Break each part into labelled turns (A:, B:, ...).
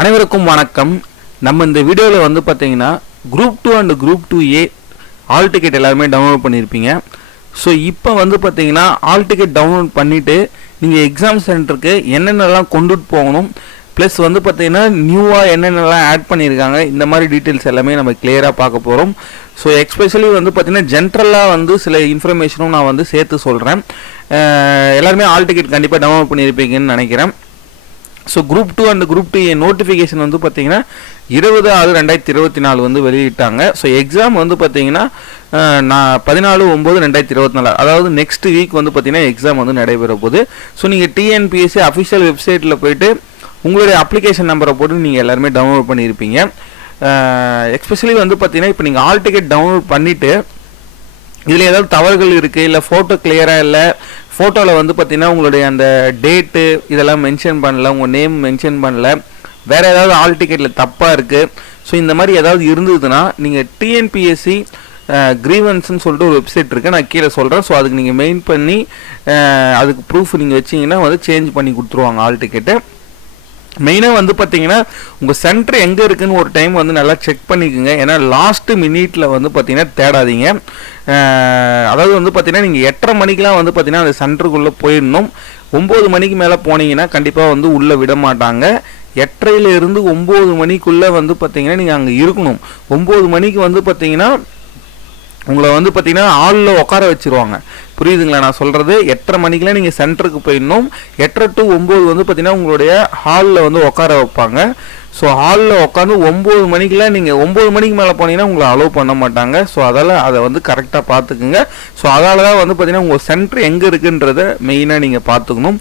A: அனைவருக்கும் வணக்கம். நம்ம இந்த வீடியோவில் வந்து பார்த்தீங்கன்னா group two and group two A all ticket எல்லாருமே டவுன்லோட் பண்ணியிருப்பீங்க ஸோ இப்போ வந்து பார்த்தீங்கன்னா ஆல் டிக்கெட் டவுன்லோட் பண்ணிவிட்டு நீங்கள் எக்ஸாம் சென்டருக்கு என்னென்னலாம் கொண்டுட்டு போகணும் ப்ளஸ் வந்து பார்த்தீங்கன்னா நியூவாக என்னென்னலாம் ஆட் பண்ணியிருக்காங்க இந்த மாதிரி டீட்டெயில்ஸ் எல்லாமே நம்ம கிளியராக பார்க்க போகிறோம் ஸோ எக்ஸ்பெஷலி வந்து பார்த்தீங்கன்னா ஜென்ரலாக வந்து சில இன்ஃபர்மேஷனும் நான் வந்து சேர்த்து சொல்கிறேன் எல்லாருமே ஆல் டிக்கெட் கண்டிப்பாக டவுன்லோட் பண்ணியிருப்பீங்கன்னு நினைக்கிறேன். So group two and group two notification வந்து பார்த்தீங்கன்னா இருபது ஆறு ரெண்டாயிரத்தி இருபத்தி நாலு வந்து வெளியிட்டாங்க. ஸோ எக்ஸாம் வந்து பார்த்தீங்கன்னா நான் பதினாலு ஒம்பது ரெண்டாயிரத்தி இருபத்தி நாலு. அதாவது நெக்ஸ்ட் வீக் வந்து பார்த்தீங்கன்னா எக்ஸாம் வந்து நடைபெற போகுது. ஸோ நீங்கள் டிஎன்பிஎஸ்சி அஃபிஷியல் வெப்சைட்டில் போயிட்டு உங்களுடைய அப்ளிகேஷன் நம்பரை போட்டு நீங்கள் எல்லாருமே டவுன்லோட் பண்ணியிருப்பீங்க எஸ்பெஷலி வந்து பார்த்தீங்கன்னா இப்போ நீங்கள் ஆல் டிக்கெட் டவுன்லோட் பண்ணிவிட்டு இதில் ஏதாவது தவறுகள் இருக்குது இல்லை ஃபோட்டோ கிளியராக இல்லை? ஃபோட்டோவில் வந்து பார்த்தீங்கன்னா உங்களுடைய அந்த டேட்டு இதெல்லாம் மென்ஷன் பண்ணல உங்கள் நேம் மென்ஷன் பண்ணல. வேறு ஏதாவது ஆல் டிக்கெட்டில் தப்பாக இருக்குது ஸோ இந்த மாதிரி ஏதாவது இருந்ததுன்னா நீங்கள் டிஎன்பிஎஸ்சி க்ரீவன்ஸ்னு சொல்லிட்டு ஒரு வெப்சைட் இருக்குது நான் கீழே சொல்கிறேன் ஸோ அதுக்கு நீங்கள் மெயின் பண்ணி அதுக்கு ப்ரூஃப் நீங்கள் வச்சிங்கன்னா வந்து சேஞ்ச் பண்ணி கொடுத்துருவாங்க ஆல் டிக்கெட்டு மெயினாக வந்து பார்த்தீங்கன்னா உங்கள் சென்டர் எங்கே இருக்குதுன்னு ஒரு டைம் வந்து நல்லா செக் பண்ணிக்கோங்க. ஏன்னா லாஸ்ட்டு மினிட்ல வந்து பார்த்தீங்கன்னா தேடாதீங்க. அதாவது வந்து பார்த்தீங்கன்னா நீங்கள் எட்டரை மணிக்கெலாம் வந்து பார்த்தீங்கன்னா அந்த சென்டருக்குள்ளே போயிடணும். ஒம்பது மணிக்கு மேலே போனீங்கன்னா கண்டிப்பாக வந்து உள்ளே விட மாட்டாங்க. எட்டரையிலேருந்து ஒம்பது மணிக்குள்ளே வந்து பார்த்தீங்கன்னா நீங்கள் அங்கே இருக்கணும். ஒம்பது மணிக்கு வந்து பார்த்தீங்கன்னா உங்களை வந்து பார்த்தீங்கன்னா ஹாலில் உட்கார வச்சிருவாங்க. புரியுதுங்களா? நான் சொல்கிறது எட்டரை மணிக்கெலாம் நீங்கள் சென்டருக்கு போயிடணும். எட்டரை டு ஒம்பது வந்து பார்த்தீங்கன்னா உங்களுடைய ஹாலில் வந்து உட்கார வைப்பாங்க. ஸோ ஹாலில் உட்காந்து ஒம்பது மணிக்கெலாம் நீங்கள் ஒம்பது மணிக்கு மேலே போனீங்கன்னா உங்களை அலோவ் பண்ண மாட்டாங்க. ஸோ அதால் அதை வந்து கரெக்டாக பார்த்துக்குங்க. ஸோ அதால் தான் வந்து பார்த்தீங்கன்னா உங்கள் சென்டர் எங்கே இருக்குன்றத மெயினாக நீங்கள் பார்த்துக்கணும்.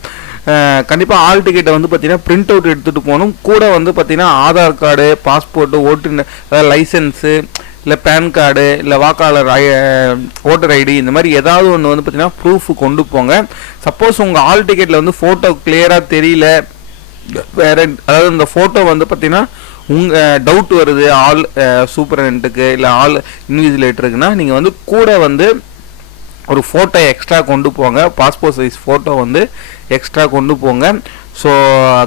A: கண்டிப்பாக ஆல் டிக்கெட்டை வந்து பார்த்தீங்கன்னா பிரிண்ட் அவுட் எடுத்துகிட்டு போகணும். கூட வந்து பார்த்தீங்கன்னா ஆதார் கார்டு பாஸ்போர்ட்டு ஓட்டுநர் அதாவது லைசன்ஸு இல்லை பேன் கார்டு இல்லை வாக்காளர் ஓட்டர் ஐடி இந்த மாதிரி ஏதாவது ஒன்று வந்து பார்த்தீங்கன்னா ப்ரூஃப் கொண்டு போங்க. சப்போஸ் உங்கள் ஆல் டிக்கெட்டில் வந்து ஃபோட்டோ கிளியராக தெரியல. வேற அதாவது இந்த ஃபோட்டோ வந்து பார்த்தீங்கன்னா உங்கள் டவுட் வருது ஆல் சூப்பரண்ட்டுக்கு இல்லை ஆல் இன்விஜிலேட்டருக்குன்னா நீங்கள் வந்து கூட வந்து ஒரு ஃபோட்டோ எக்ஸ்ட்ரா கொண்டு போங்க. பாஸ்போர்ட் சைஸ் ஃபோட்டோ வந்து எக்ஸ்ட்ரா கொண்டு போங்க. ஸோ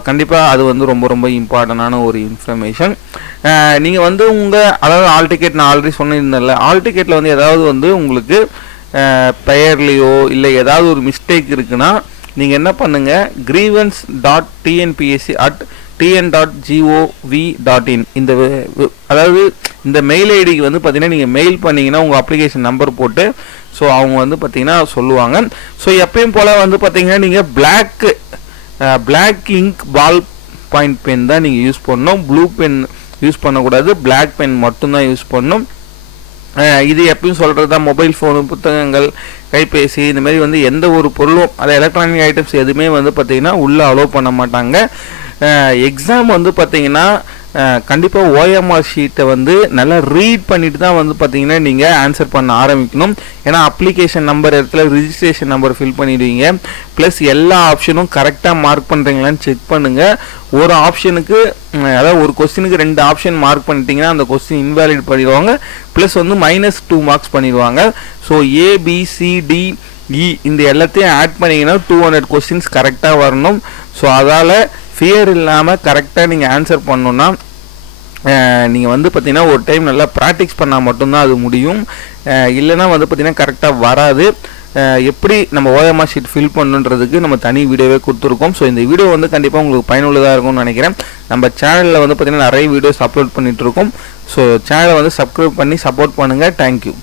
A: கண்டிப்பாக அது வந்து ரொம்ப ரொம்ப இம்பார்ட்டண்டான ஒரு இன்ஃபர்மேஷன் நீங்கள் வந்து உங்கள் அதாவது ஆல் டிக்கெட் நான் ஆல்ரெடி சொன்னிருந்தேன்ல ஆல் டிக்கெட்டில் வந்து ஏதாவது வந்து உங்களுக்கு பெயர்லேயோ இல்லை ஏதாவது ஒரு மிஸ்டேக் இருக்குன்னா நீங்கள் என்ன பண்ணுங்கள் grievance dot TNPSC at TN dot GOV dot in இந்த அதாவது இந்த மெயில் ஐடிக்கு வந்து பார்த்தீங்கன்னா நீங்கள் மெயில் பண்ணீங்கன்னா உங்கள் அப்ளிகேஷன் நம்பர் போட்டு ஸோ அவங்க வந்து பார்த்தீங்கன்னா சொல்லுவாங்க. ஸோ எப்பயும் போல் வந்து பார்த்தீங்கன்னா நீங்கள் black black ink ball point pen தான் நீங்கள் யூஸ் பண்ணணும். ப்ளூ பென் யூஸ் பண்ணக்கூடாது. பிளாக் பென் மட்டும்தான் யூஸ் பண்ணணும். இது எப்பயும் சொல்கிறது தான். மொபைல் ஃபோனு புத்தகங்கள் கைபேசி இந்த மாதிரி வந்து எந்த ஒரு பொருளும் அது எலக்ட்ரானிக் ஐட்டம்ஸ் எதுவுமே வந்து பார்த்தீங்கன்னா உள்ளே அலோவ் பண்ண மாட்டாங்க. எக்ஸாம் வந்து பார்த்தீங்கன்னா கண்டிப்பாக ஓஎம்ஆர் ஷீட்டை வந்து நல்லா ரீட் பண்ணிட்டு தான் வந்து பார்த்தீங்கன்னா நீங்கள் ஆன்சர் பண்ண ஆரம்பிக்கணும். ஏன்னா அப்ளிகேஷன் நம்பர் இடத்துல ரிஜிஸ்ட்ரேஷன் நம்பர் ஃபில் பண்ணிடுவீங்க. ப்ளஸ் எல்லா ஆப்ஷனும் கரெக்டாக மார்க் பண்ணுறீங்களான்னு செக் பண்ணுங்கள் ஒரு ஆப்ஷனுக்கு அதாவது ஒரு கொஸ்டினுக்கு ரெண்டு ஆப்ஷன் மார்க் பண்ணிட்டீங்கன்னா அந்த கொஸ்டின் இன்வேலிட் பண்ணிடுவாங்க. ப்ளஸ் வந்து மைனஸ் டூ மார்க்ஸ் பண்ணிடுவாங்க. ஸோ ஏபிசிடி இ இந்த எல்லாத்தையும் ஆட் பண்ணீங்கன்னா டூ ஹண்ட்ரட் கொஸ்டின்ஸ் கரெக்டாக வரணும். ஸோ அதால் ஃபியர் இல்லாமல் கரெக்டாக நீங்கள் ஆன்சர் பண்ணணுன்னா நீங்கள் வந்து பார்த்தீங்கன்னா ஒரு டைம் நல்லா ப்ராக்டிஸ் பண்ணால் மட்டும்தான் அது முடியும். இல்லைன்னா வந்து பார்த்தீங்கன்னா கரெக்டாக வராது. எப்படி நம்ம ஓஎம்ஆர் ஷீட் ஃபில் பண்ணுன்றதுக்கு நம்ம தனி வீடியோவே கொடுத்துருக்கோம். ஸோ இந்த வீடியோ வந்து கண்டிப்பாக உங்களுக்கு பயனுள்ளதாக இருக்கும்னு நினைக்கிறேன். நம்ம சேனலில் வந்து பார்த்தீங்கன்னா நிறைய வீடியோஸ் அப்லோட் பண்ணிகிட்ருக்கோம் ஸோ சேனலை வந்து சப்ஸ்கிரைப் பண்ணி சப்போர்ட் பண்ணுங்கள் தேங்க்யூ